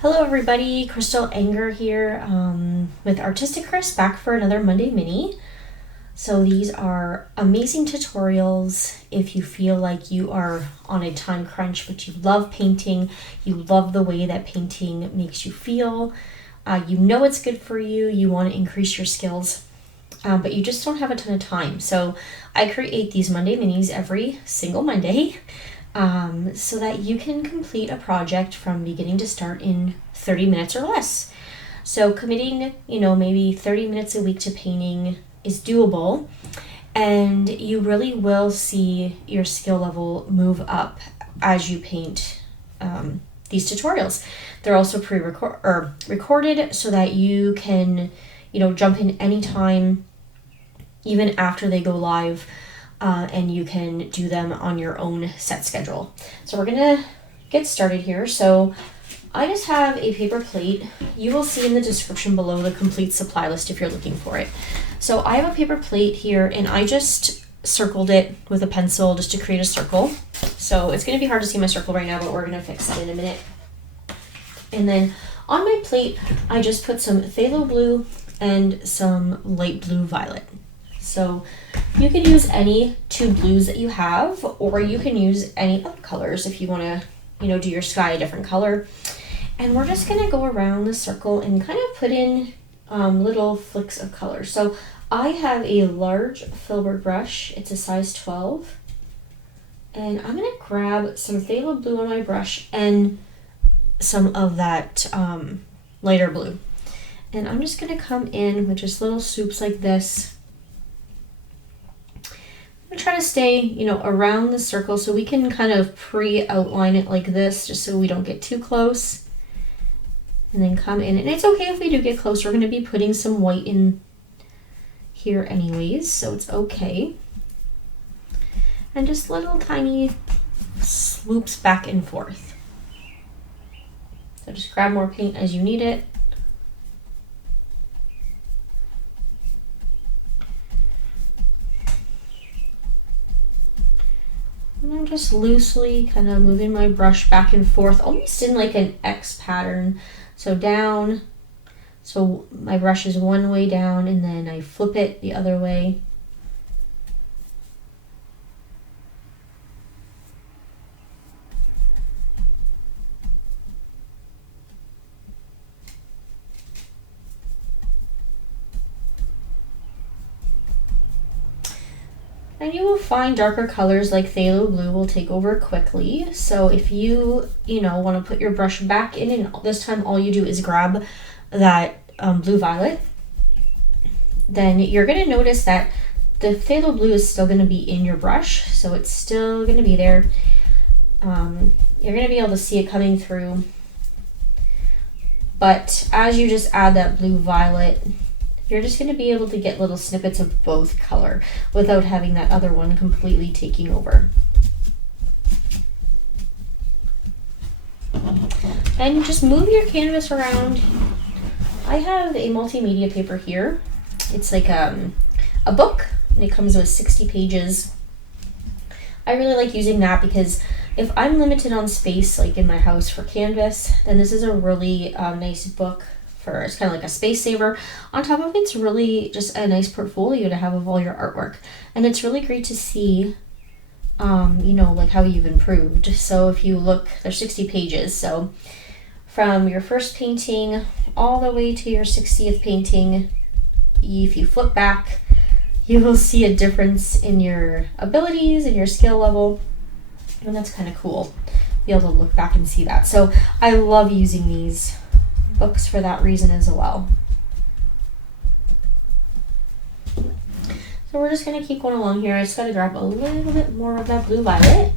Hello everybody, Crystal Anger here with Artistic Chris, back for another Monday Mini. So these are amazing tutorials if you feel like you are on a time crunch, but you love painting, you love the way that painting makes you feel, you know it's good for you, you want to increase your skills, but you just don't have a ton of time. So I create these Monday Minis every single Monday. So that you can complete a project from beginning to start in 30 minutes or less. So committing, maybe 30 minutes a week to painting is doable, and you really will see your skill level move up as you paint these tutorials. They're also recorded so that you can, jump in anytime, even after they go live. And you can do them on your own set schedule. So we're gonna get started here. So I just have a paper plate. You will see in the description below the complete supply list if you're looking for it. So I have a paper plate here, and I just circled it with a pencil just to create a circle. So it's gonna be hard to see my circle right now, but we're gonna fix that in a minute. And then on my plate, I just put some Phthalo Blue and some light blue violet. So you can use any two blues that you have, or you can use any other colors if you want to, do your sky a different color. And we're just going to go around the circle and kind of put in little flicks of color. So I have a large Filbert brush. It's a size 12. And I'm going to grab some Phthalo Blue on my brush and some of that lighter blue. And I'm just going to come in with just little swoops like this. I'm gonna try to stay, around the circle so we can kind of pre-outline it like this, just so we don't get too close. And then come in, and it's okay if we do get close. We're gonna be putting some white in here anyways, so it's okay. And just little tiny swoops back and forth. So just grab more paint as you need it. And I'm just loosely kind of moving my brush back and forth, almost in like an X pattern. So down, so my brush is one way down, and then I flip it the other way. And you will find darker colors like Phthalo Blue will take over quickly. So if you, want to put your brush back in, and this time all you do is grab that blue violet, then you're going to notice that the Phthalo Blue is still going to be in your brush. So it's still going to be there. You're going to be able to see it coming through. But as you just add that blue violet, you're just going to be able to get little snippets of both color without having that other one completely taking over. And just move your canvas around. I have a multimedia paper here. It's like a book, and it comes with 60 pages. I really like using that because if I'm limited on space, like in my house for canvas, then this is a really nice book. It's kind of like a space saver. On top of it, it's really just a nice portfolio to have of all your artwork, and it's really great to see like how you've improved. So if you look, there's 60 pages, so from your first painting all the way to your 60th painting, if you flip back, you will see a difference in your abilities and your skill level, and that's kind of cool, be able to look back and see that. So I love using these books for that reason as well. So we're just going to keep going along here. I just got to grab a little bit more of that blue violet.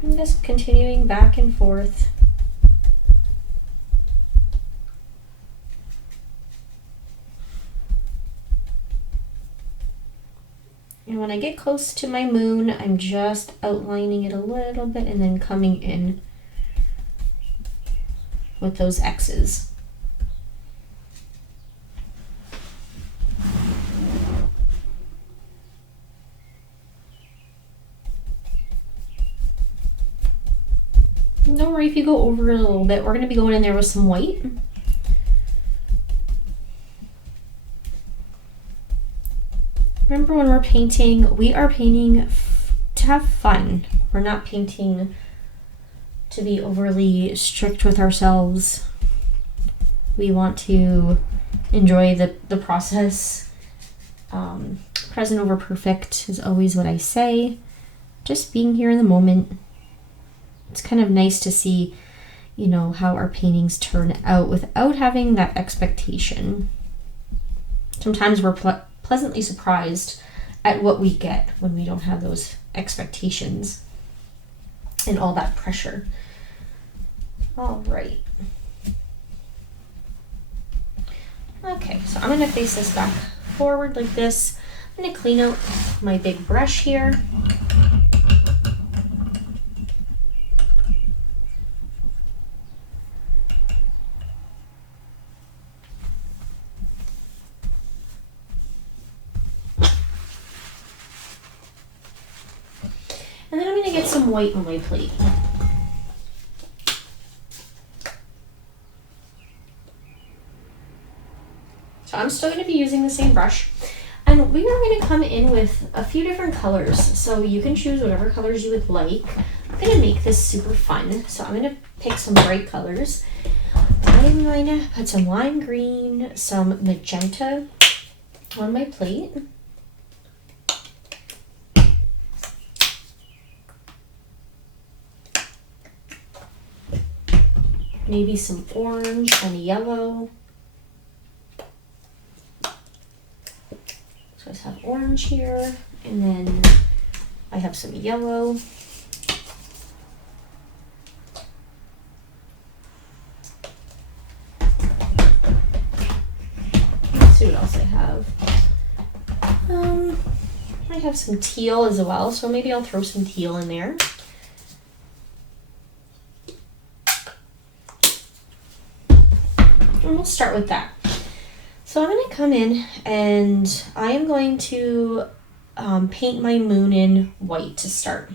And just continuing back and forth. And when I get close to my moon, I'm just outlining it a little bit and then coming in with those X's. don't worry if you go over it a little bit. We're going to be going in there with some white. Remember, when we're painting, we are painting to have fun. We're not painting to be overly strict with ourselves. We want to enjoy the process. Present over perfect is always what I say. Just being here in the moment. It's kind of nice to see, you know, how our paintings turn out without having that expectation. Sometimes we're pleasantly surprised at what we get when we don't have those expectations and all that pressure. All right. Okay, so I'm going to face this back forward like this. I'm going to clean out my big brush here. And then I'm going to get some white on my plate. So I'm still going to be using the same brush. And we are going to come in with a few different colors. So you can choose whatever colors you would like. I'm going to make this super fun. So I'm going to pick some bright colors. I'm going to put some lime green, some magenta on my plate. Maybe some orange and yellow. So I just have orange here, and then I have some yellow. Let's see what else I have. I have some teal as well, so maybe I'll throw some teal in there. And we'll start with that. So I'm going to come in and I am going to paint my moon in white to start.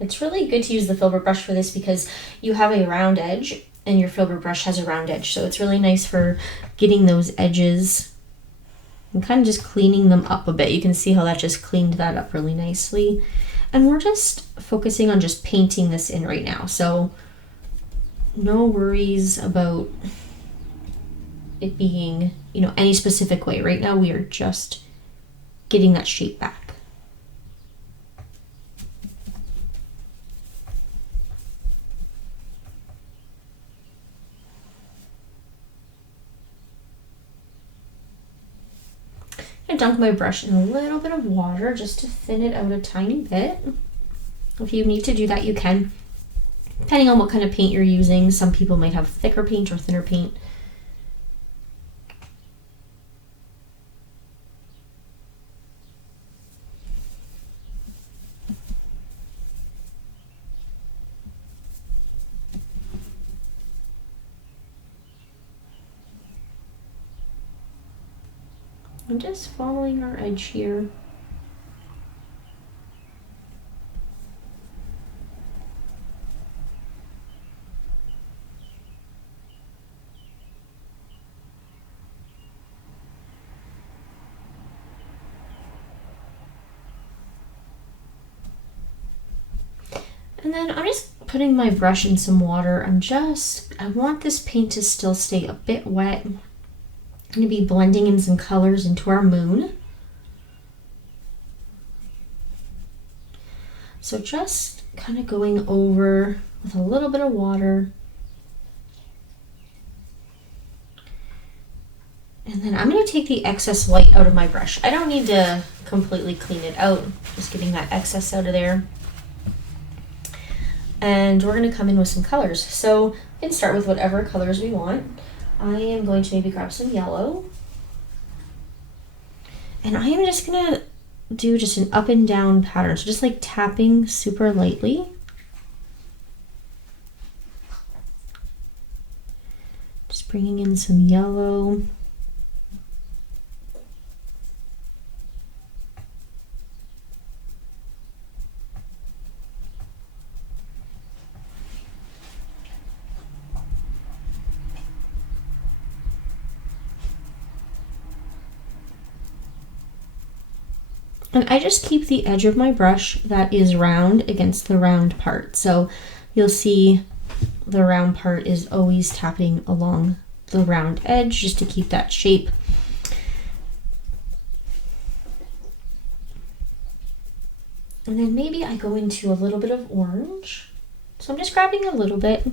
It's really good to use the Filbert brush for this because you have a round edge and your Filbert brush has a round edge. So it's really nice for getting those edges and kind of just cleaning them up a bit. You can see how that just cleaned that up really nicely. And we're just focusing on just painting this in right now. So no worries about it being, you know, any specific way. Right now we are just getting that shape back. I dunk my brush in a little bit of water just to thin it out a tiny bit. If you need to do that, you can. Depending on what kind of paint you're using, some people might have thicker paint or thinner paint. I'm just following our edge here. And then I'm just putting my brush in some water. I want this paint to still stay a bit wet. I'm going to be blending in some colors into our moon. So just kind of going over with a little bit of water. And then I'm going to take the excess white out of my brush. I don't need to completely clean it out, just getting that excess out of there. And we're going to come in with some colors. So we can start with whatever colors we want. I am going to maybe grab some yellow. And I am just going to do just an up and down pattern. So just like tapping super lightly. Just bringing in some yellow. And I just keep the edge of my brush that is round against the round part. So you'll see the round part is always tapping along the round edge just to keep that shape. And then maybe I go into a little bit of orange. So I'm just grabbing a little bit.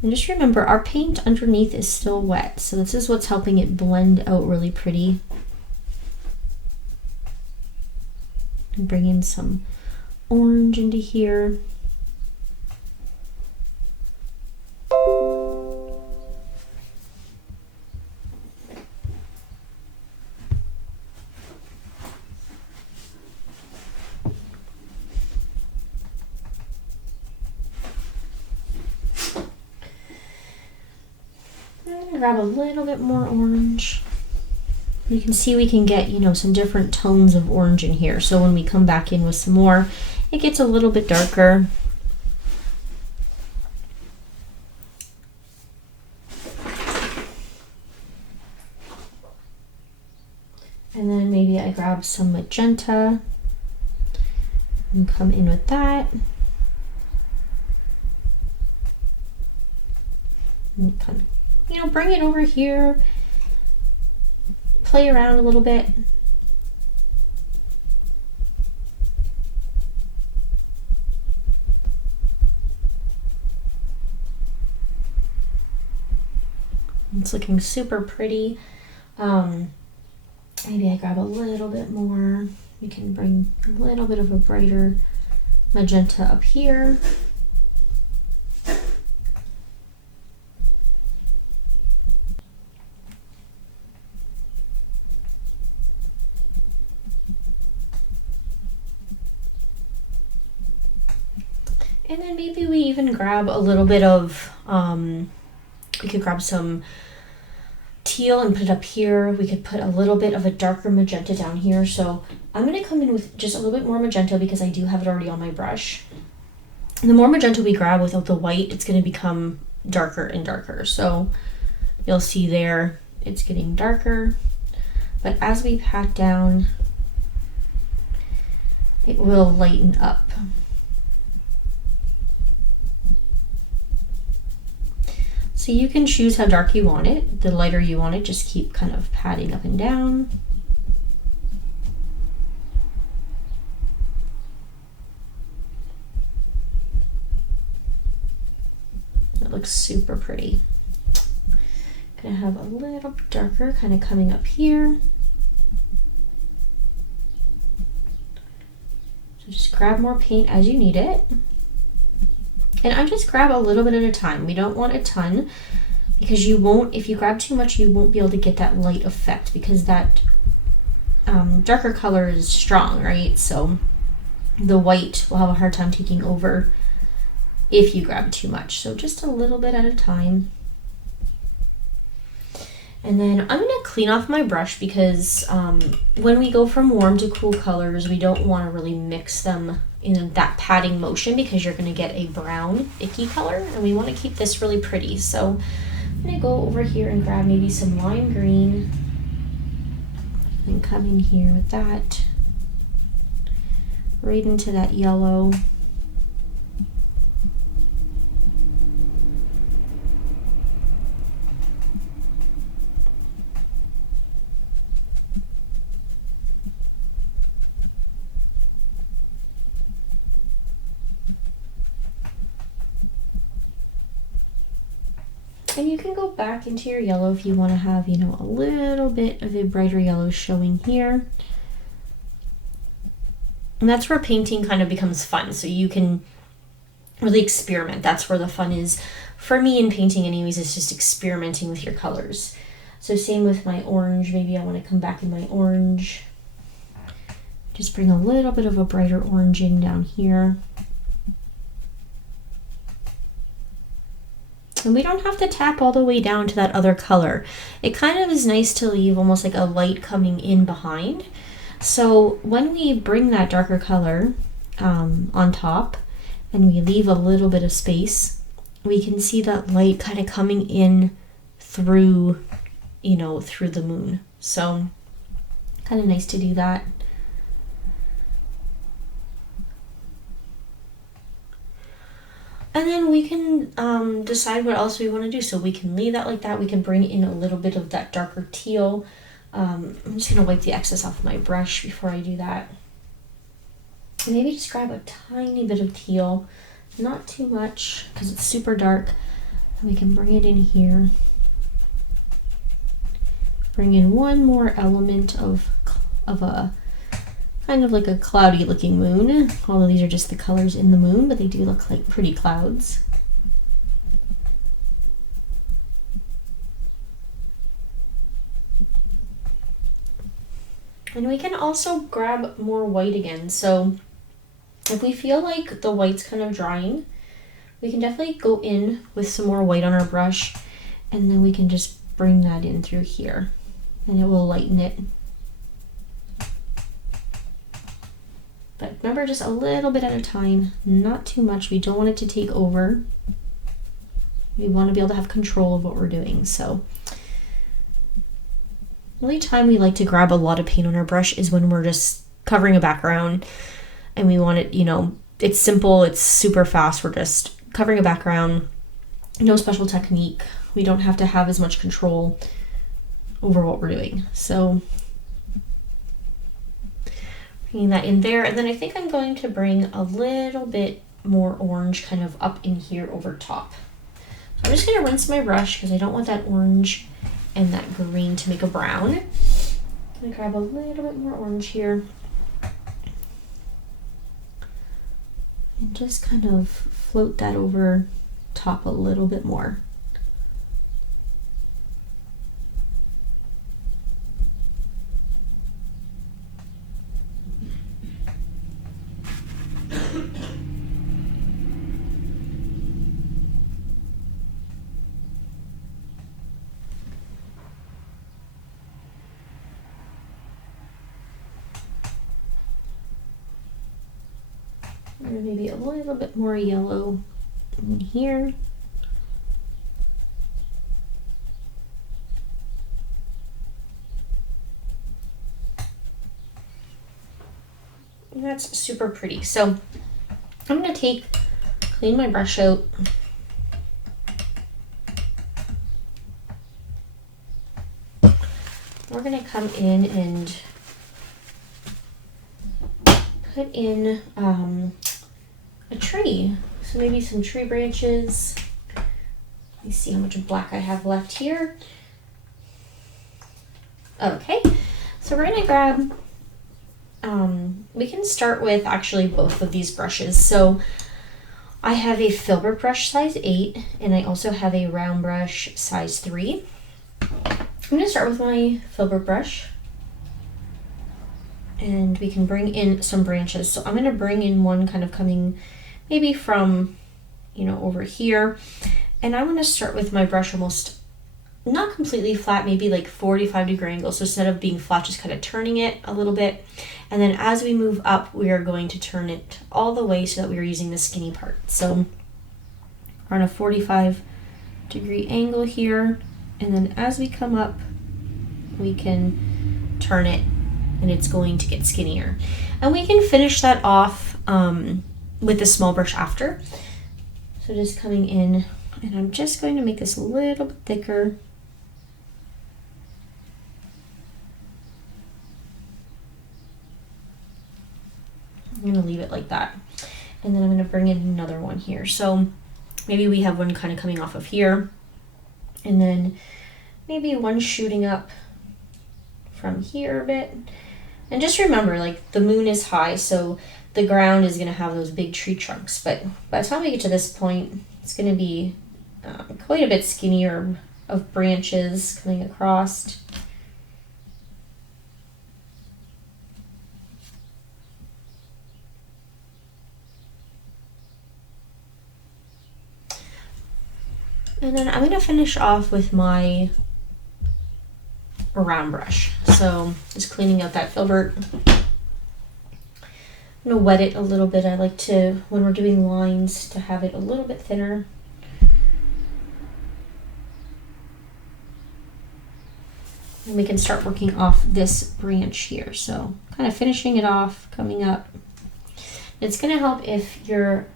And just remember, our paint underneath is still wet. So this is what's helping it blend out really pretty. And bring in some orange into here. Grab a little bit more orange. You can see we can get, you know, some different tones of orange in here. So when we come back in with some more, it gets a little bit darker. And then maybe I grab some magenta and come in with that. And kind of, you know, bring it over here, play around a little bit. It's looking super pretty. Maybe I grab a little bit more. We can bring a little bit of a brighter magenta up here. And then maybe we even grab a little bit of, we could grab some teal and put it up here. We could put a little bit of a darker magenta down here. So I'm going to come in with just a little bit more magenta because I do have it already on my brush. And the more magenta we grab without the white, it's going to become darker and darker. So you'll see there, it's getting darker. But as we pat down, it will lighten up. So you can choose how dark you want it. The lighter you want it, just keep kind of patting up and down. It looks super pretty. Gonna have a little darker kind of coming up here. So just grab more paint as you need it. And I just grab a little bit at a time. We don't want a ton because you won't, if you grab too much, you won't be able to get that light effect because that darker color is strong, right? So the white will have a hard time taking over if you grab too much. So just a little bit at a time. And then I'm going to clean off my brush because when we go from warm to cool colors, we don't want to really mix them in that patting motion because you're going to get a brown icky color and we want to keep this really pretty. So I'm going to go over here and grab maybe some lime green and come in here with that right into that yellow. And you can go back into your yellow if you want to have, you know, a little bit of a brighter yellow showing here. And that's where painting kind of becomes fun. So you can really experiment. That's where the fun is for me in painting anyways, is just experimenting with your colors. So same with my orange. Maybe I want to come back in my orange. Just bring a little bit of a brighter orange in down here. And we don't have to tap all the way down to that other color. It kind of is nice to leave almost like a light coming in behind. So when we bring that darker color on top and we leave a little bit of space, we can see that light kind of coming in through, you know, through the moon. So kind of nice to do that. And then we can decide what else we want to do. So we can leave that like that. We can bring in a little bit of that darker teal. I'm just going to wipe the excess off my brush before I do that. Maybe just grab a tiny bit of teal, not too much because it's super dark. And we can bring it in here. Bring in one more element of a kind of like a cloudy looking moon, although these are just the colors in the moon, but they do look like pretty clouds. And we can also grab more white again. So if we feel like the white's kind of drying, we can definitely go in with some more white on our brush, and then we can just bring that in through here, and it will lighten it. But remember, just a little bit at a time, not too much. We don't want it to take over. We want to be able to have control of what we're doing. So the only time we like to grab a lot of paint on our brush is when we're just covering a background and we want it, you know, it's simple, it's super fast. We're just covering a background, no special technique. We don't have to have as much control over what we're doing. So bringing that in there, and then I think I'm going to bring a little bit more orange kind of up in here over top. So I'm just going to rinse my brush because I don't want that orange and that green to make a brown. I'm going to grab a little bit more orange here and just kind of float that over top a little bit more. And maybe a little bit more yellow in here. And that's super pretty. So I'm going to clean my brush out. We're going to come in and put in a tree. So maybe some tree branches. Let me see how much black I have left here. Okay, so we're gonna grab, we can start with actually both of these brushes. So I have a Filbert brush size 8 and I also have a round brush size 3. I'm gonna start with my Filbert brush. And we can bring in some branches. So I'm going to bring in one kind of coming maybe from, you know, over here. And I'm going to start with my brush almost not completely flat, maybe like 45-degree angle. So instead of being flat, just kind of turning it a little bit. And then as we move up, we are going to turn it all the way so that we are using the skinny part. So we're on a 45-degree angle here. And then as we come up, we can turn it, and it's going to get skinnier. And we can finish that off with the small brush after. So just coming in, and I'm just going to make this a little bit thicker. I'm gonna leave it like that. And then I'm gonna bring in another one here. So maybe we have one kind of coming off of here, and then maybe one shooting up from here a bit. And just remember, like, the moon is high, so the ground is going to have those big tree trunks. But by the time we get to this point, it's going to be quite a bit skinnier of branches coming across. And then I'm going to finish off with my round brush. So just cleaning out that Filbert. I'm going to wet it a little bit. I like to, when we're doing lines, to have it a little bit thinner. And we can start working off this branch here. So kind of finishing it off, coming up. It's going to help if your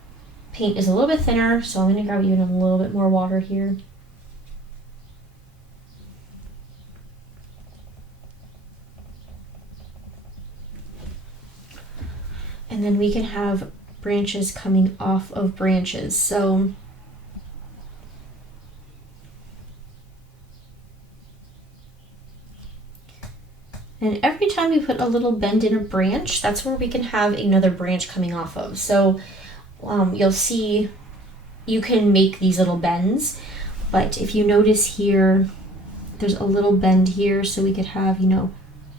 paint is a little bit thinner, so I'm going to grab even a little bit more water here. And then we can have branches coming off of branches. So and every time we put a little bend in a branch, that's where we can have another branch coming off of. So you'll see you can make these little bends, but if you notice here, there's a little bend here, so we could have, you know,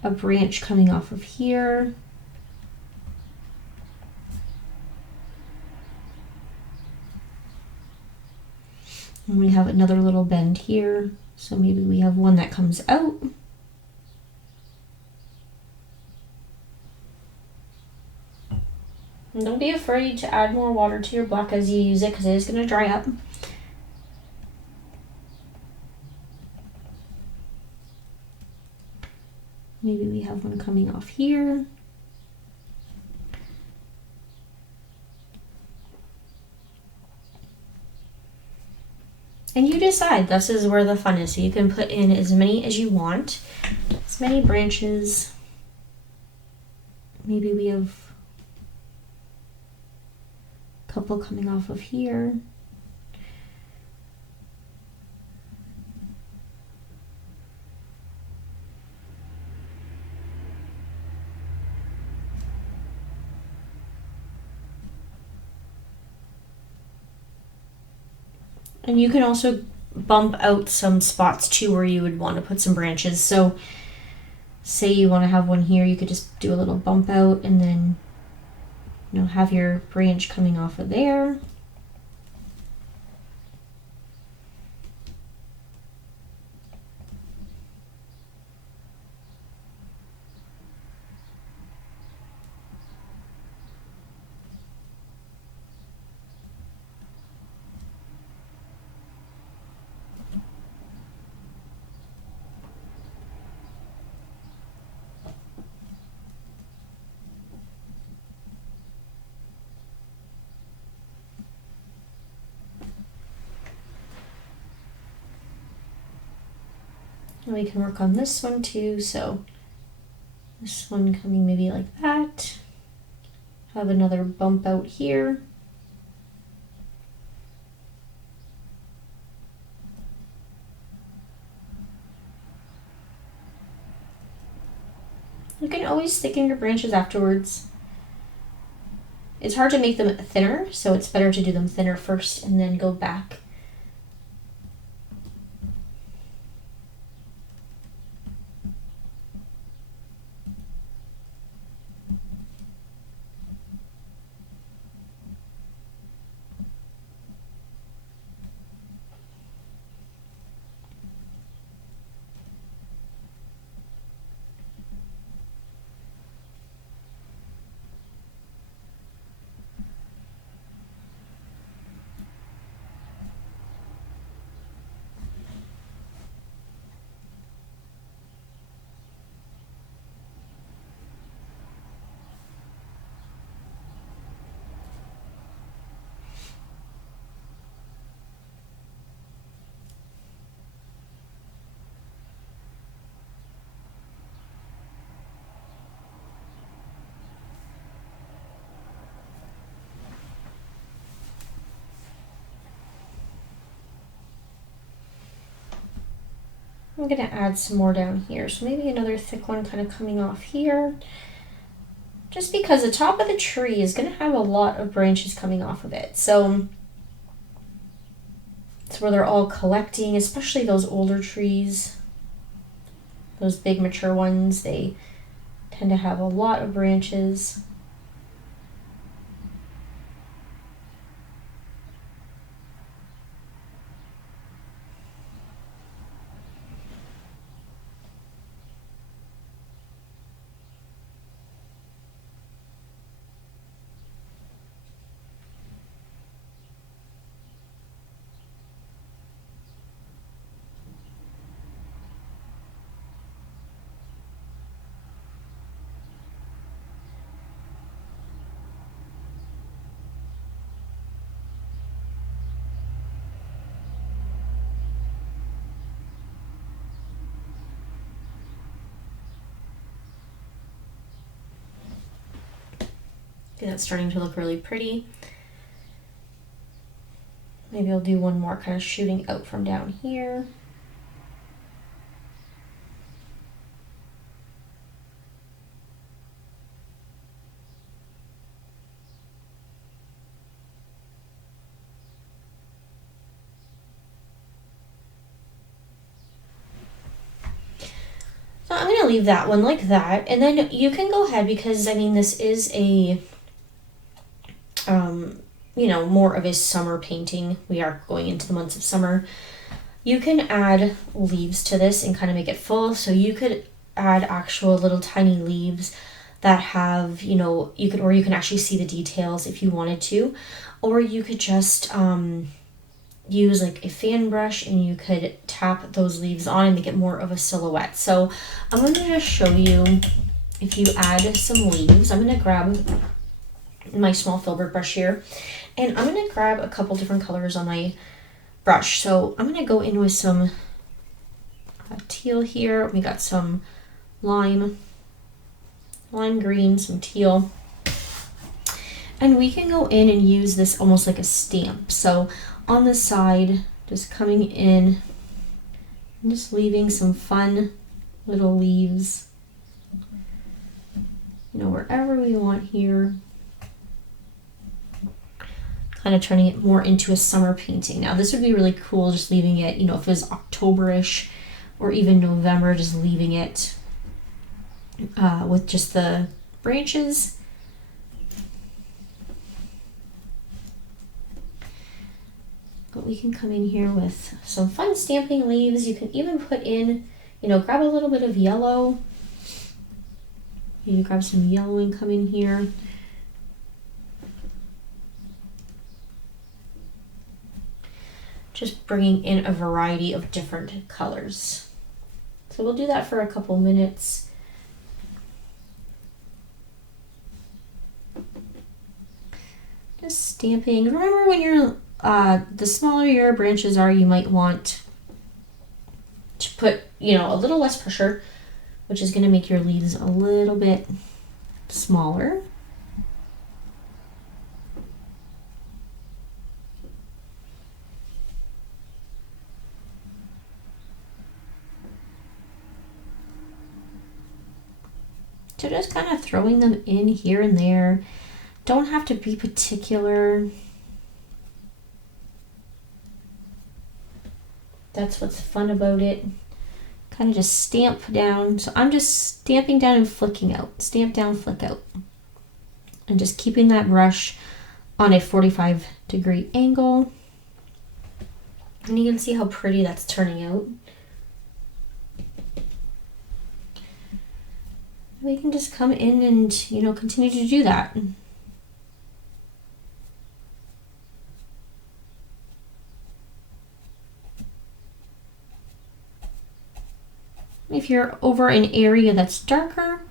a branch coming off of here. And we have another little bend here, so maybe we have one that comes out. And don't be afraid to add more water to your black as you use it, because it is going to dry up. Maybe we have one coming off here. And you decide, this is where the fun is. So you can put in as many as you want, as many branches. Maybe we have a couple coming off of here. And you can also bump out some spots too where you would want to put some branches. So say you want to have one here, you could just do a little bump out and then, you know, have your branch coming off of there. And we can work on this one too. So this one coming maybe like that. Have another bump out here. You can always thicken your branches afterwards. It's hard to make them thinner, so it's better to do them thinner first and then go back. I'm gonna add some more down here. So maybe another thick one kind of coming off here. Just because the top of the tree is gonna have a lot of branches coming off of it. So it's where they're all collecting, especially those older trees. Those big mature ones, they tend to have a lot of branches. Okay, that's starting to look really pretty. Maybe I'll do one more kind of shooting out from down here. So I'm going to leave that one like that. And then you can go ahead, because I mean, this is a, you know, more of a summer painting. We are going into the months of summer. You can add leaves to this and kind of make it full. So you could add actual little tiny leaves that have, you know, you can actually see the details if you wanted to, or you could just use like a fan brush and you could tap those leaves on and make it more of a silhouette. So I'm going to just show you if you add some leaves. I'm going to grab my small Filbert brush here, and I'm going to grab a couple different colors on my brush. So I'm going to go in with some teal here. We got some lime green, some teal. And we can go in and use this almost like a stamp. So on the side, just coming in and just leaving some fun little leaves, you know, wherever we want here. Kind of turning it more into a summer painting. Now this would be really cool, just leaving it, you know, if it was October-ish or even November, just leaving it with just the branches. But we can come in here with some fun stamping leaves. You can even put in, you know, grab a little bit of yellow. You can grab some yellow and come in here. Just bringing in a variety of different colors. So we'll do that for a couple minutes. Just stamping. Remember, when you're the smaller your branches are, you might want to put, you know, a little less pressure, which is going to make your leaves a little bit smaller. So just kind of throwing them in here and there. Don't have to be particular. That's what's fun about it. Kind of just stamp down. So I'm just stamping down and flicking out. Stamp down, flick out. And just keeping that brush on a 45-degree angle. And you can see how pretty that's turning out. We can just come in and, you know, continue to do that. If you're over an area that's darker,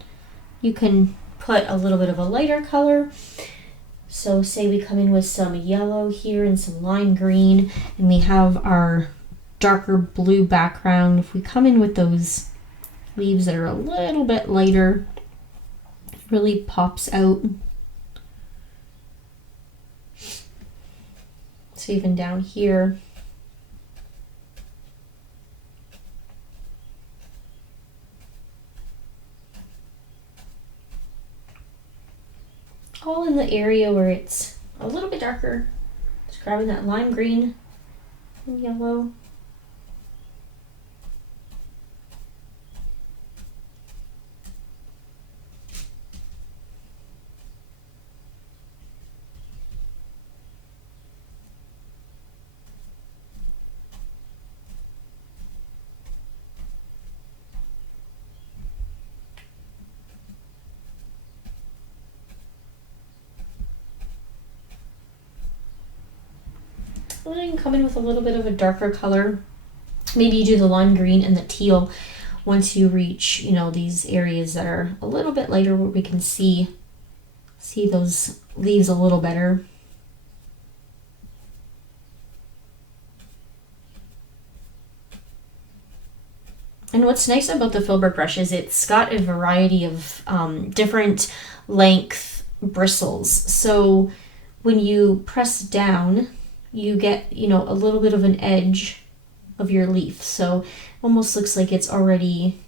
you can put a little bit of a lighter color. So say we come in with some yellow here and some lime green, and we have our darker blue background. If we come in with those leaves that are a little bit lighter, it really pops out. So even down here, all in the area where it's a little bit darker, just grabbing that lime green and yellow. And then you can come in with a little bit of a darker color. Maybe you do the lime green and the teal once you reach, you know, these areas that are a little bit lighter, where we can see those leaves a little better. And what's nice about the Filbert brush is it's got a variety of different length bristles. So when you press down, you get, you know, a little bit of an edge of your leaf. So it almost looks like it's already,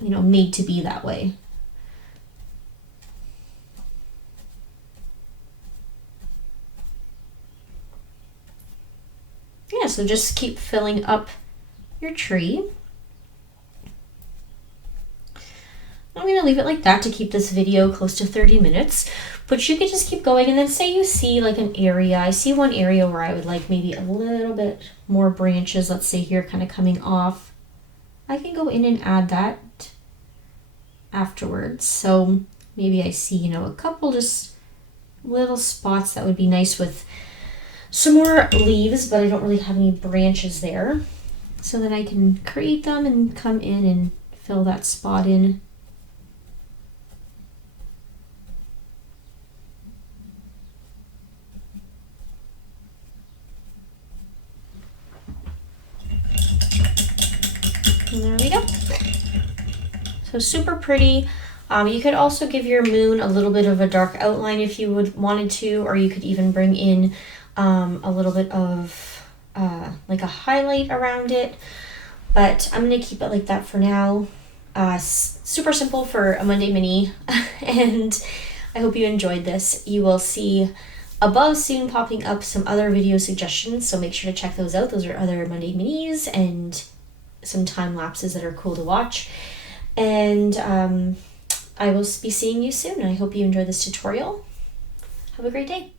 you know, made to be that way. Yeah, so just keep filling up your tree. I'm going to leave it like that to keep this video close to 30 minutes, but you could just keep going. And then say you see like an area, I see one area where I would like maybe a little bit more branches, let's say here, kind of coming off. I can go in and add that afterwards. So maybe I see, you know, a couple just little spots that would be nice with some more leaves, but I don't really have any branches there. So then I can create them and come in and fill that spot in. And there we go. So super pretty. You could also give your moon a little bit of a dark outline if you wanted to, or you could even bring in a little bit of like a highlight around it. But I'm going to keep it like that for now. Super simple for a Monday mini. And I hope you enjoyed this. You will see above soon popping up some other video suggestions, so make sure to check those out. Those are other Monday minis and some time lapses that are cool to watch. And I will be seeing you soon. I hope you enjoyed this tutorial. Have a great day.